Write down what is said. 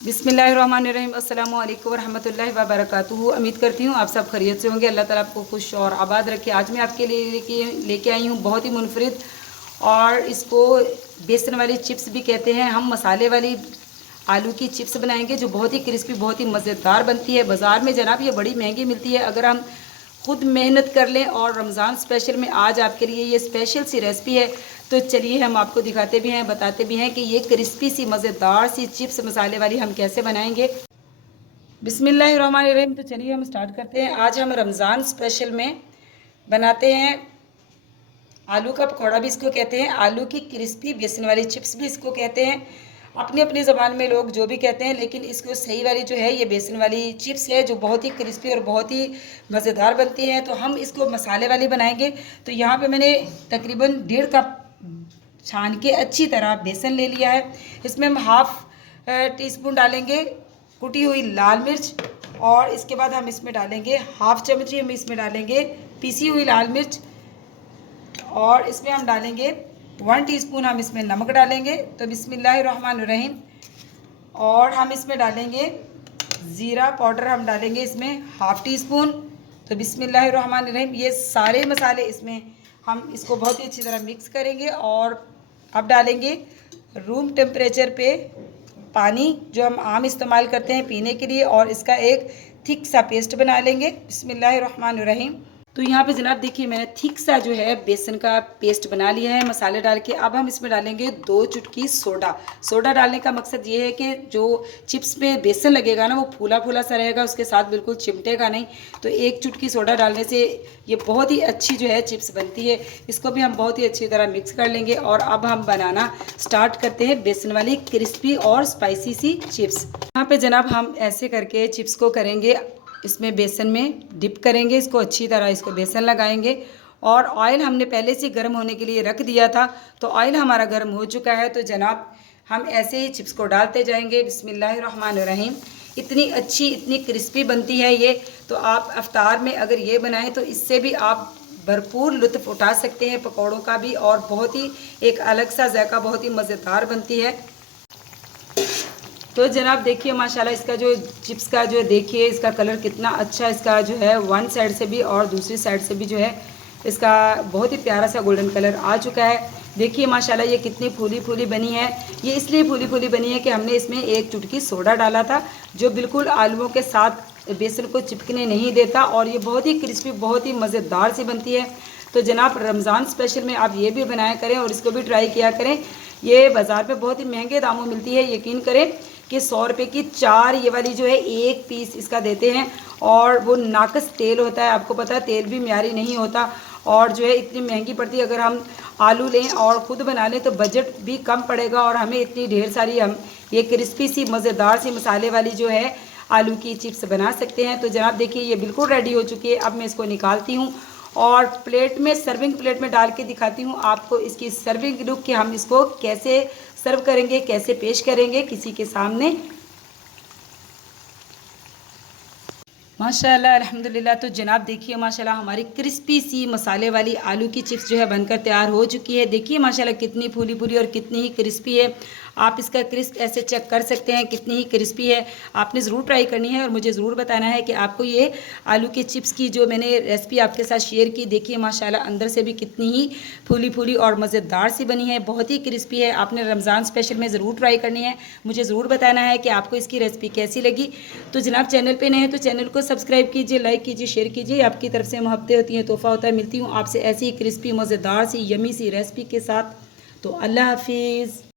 बिस्मिल्लाहिर्रहमानिर्रहीम अस्सलामु अलैकुम वरहमतुल्लाहि वबरकातुहू। उम्मीद करती हूँ आप सब खैरियत से होंगे। अल्लाह ताला आपको खुश और आबाद रखे। आज मैं आपके लिए लेके आई हूँ बहुत ही मुनफरिद, और इसको बेसन वाली चिप्स भी कहते हैं। हम मसाले वाली आलू की चिप्स बनाएंगे जो बहुत ही क्रिस्पी, बहुत ही मज़ेदार बनती है। बाज़ार में जनाब ये बड़ी महंगी मिलती है। अगर हम खुद मेहनत कर लें, और रमज़ान स्पेशल में आज आपके लिए ये स्पेशल सी रेसिपी है, तो चलिए हम आपको दिखाते भी हैं, बताते भी हैं कि ये क्रिस्पी सी मज़ेदार सी चिप्स मसाले वाली हम कैसे बनाएंगे। बिस्मिल्लाहिर्रहमानिर्रहीम। तो चलिए हम स्टार्ट करते हैं। आज हम रमज़ान स्पेशल में बनाते हैं आलू का पकौड़ा भी इसको कहते हैं, आलू की क्रिस्पी बेसन वाली चिप्स भी इसको कहते हैं। अपनी अपनी ज़बान में लोग जो भी कहते हैं, लेकिन इसको सही वाली जो है ये बेसन वाली चिप्स है, जो बहुत ही क्रिस्पी और बहुत ही मज़ेदार बनती है। तो हम इसको मसाले वाली बनाएंगे। तो यहाँ पे मैंने तकरीबन 1.5 कप छान के अच्छी तरह बेसन ले लिया है। इसमें हम हाफ़ टी-स्पून डालेंगे कुटी हुई लाल मिर्च, और इसके बाद हम इसमें डालेंगे हाफ़ चम्मच हम इसमें डालेंगे पीसी हुई लाल मिर्च, और इसमें हम डालेंगे 1 टीस्पून हम इसमें नमक डालेंगे। तो बिस्मिल्लाहिर्रहमानिर्रहीम। और हम इसमें डालेंगे ज़ीरा पाउडर, हम डालेंगे इसमें हाफ़ टी स्पून। तो बिस्मिल्लाहिर्रहमानिर्रहीम। ये सारे मसाले इसमें हम इसको बहुत ही अच्छी तरह मिक्स करेंगे। और अब डालेंगे रूम टेम्परेचर पे पानी, जो हम आम इस्तेमाल करते हैं पीने के लिए, और इसका एक थिक सा पेस्ट बना लेंगे। बिस्मिल्लाहिर्रहमानिर्रहीम। तो यहाँ पे जनाब देखिए मैंने थिक सा जो है बेसन का पेस्ट बना लिया है मसाले डाल के। अब हम इसमें डालेंगे 2 चुटकी सोडा। सोडा डालने का मकसद ये है कि जो चिप्स में बेसन लगेगा ना, वो फूला फूला सा रहेगा, उसके साथ बिल्कुल चिमटेगा नहीं। तो 1 चुटकी सोडा डालने से ये बहुत ही अच्छी जो है चिप्स बनती है। इसको भी हम बहुत ही अच्छी तरह मिक्स कर लेंगे। और अब हम बनाना स्टार्ट करते हैं बेसन वाली क्रिस्पी और स्पाइसी सी चिप्स। यहाँ पे जनाब हम ऐसे करके चिप्स को करेंगे, इसमें बेसन में डिप करेंगे, इसको अच्छी तरह इसको बेसन लगाएंगे। और ऑयल हमने पहले से गर्म होने के लिए रख दिया था, तो ऑयल हमारा गर्म हो चुका है। तो जनाब हम ऐसे ही चिप्स को डालते जाएंगे। बिस्मिल्लाहिर्रहमानिर्रहीम। इतनी अच्छी, इतनी क्रिस्पी बनती है ये। तो आप इफ्तार में अगर ये बनाएं तो इससे भी आप भरपूर लुत्फ़ उठा सकते हैं पकौड़ों का भी, और बहुत ही एक अलग सा जायका, बहुत ही मज़ेदार बनती है। तो जनाब देखिए माशाल्लाह इसका जो चिप्स का जो देखिए इसका कलर कितना अच्छा इसका जो है, वन साइड से भी और दूसरी साइड से भी जो है इसका बहुत ही प्यारा सा गोल्डन कलर आ चुका है। देखिए माशाल्लाह ये कितनी फूली फूली बनी है। ये इसलिए फूली फूली बनी है कि हमने इसमें 1 चुटकी सोडा डाला था, जो बिल्कुल आलूओं के साथ बेसन को चिपकने नहीं देता, और ये बहुत ही क्रिस्पी, बहुत ही मज़ेदार सी बनती है। तो जनाब रमज़ान स्पेशल में आप ये भी बनाया करें और इसको भी ट्राई किया करें। ये बाज़ार पे बहुत ही महंगे दामों मिलती है। यकीन करें कि 100 रुपये की 4 ये वाली जो है 1 पीस इसका देते हैं, और वो नाकस तेल होता है। आपको पता है तेल भी म्यारी नहीं होता, और जो है इतनी महंगी पड़ती है। अगर हम आलू लें और ख़ुद बना लें तो बजट भी कम पड़ेगा, और हमें इतनी ढेर सारी हम ये क्रिस्पी सी मज़ेदार सी मसाले वाली जो है आलू की चिप्स बना सकते हैं। तो जनाब देखिए ये बिल्कुल रेडी हो चुकी है। अब मैं इसको निकालती हूँ और प्लेट में, सर्विंग प्लेट में डाल के दिखाती हूँ आपको इसकी सर्विंग लुक, कि हम इसको कैसे सर्व करेंगे, कैसे पेश करेंगे किसी के सामने। माशाल्लाह अल्हम्दुलिल्लाह। तो जनाब देखिए माशाल्लाह हमारी क्रिस्पी सी मसाले वाली आलू की चिप्स जो है बनकर तैयार हो चुकी है। देखिए माशाल्लाह कितनी फूली फूली और कितनी ही क्रिस्पी है। आप इसका क्रिस्प ऐसे चेक कर सकते हैं कितनी ही क्रिस्पी है। आपने ज़रूर ट्राई करनी है, और मुझे ज़रूर बताना है कि आपको ये आलू के चिप्स की जो मैंने रेसिपी आपके साथ शेयर की, देखिए माशाल्लाह अंदर से भी कितनी ही फूली फूली और मज़ेदार सी बनी है, बहुत ही क्रिस्पी है। आपने रमज़ान स्पेशल में ज़रूर ट्राई करनी है। मुझे ज़रूर बताना है कि आपको इसकी रेसिपी कैसी लगी। तो जनाब चैनल पर नए हैं तो चैनल को सब्सक्राइब कीजिए, लाइक कीजिए, शेयर कीजिए। आपकी तरफ से मोहब्बतें होती हैं, तोहफ़ा होता है। मिलती हूँ आपसे ऐसी ही क्रिस्पी मज़ेदार सी यमी सी रेसिपी के साथ। तो अल्लाह हाफिज़।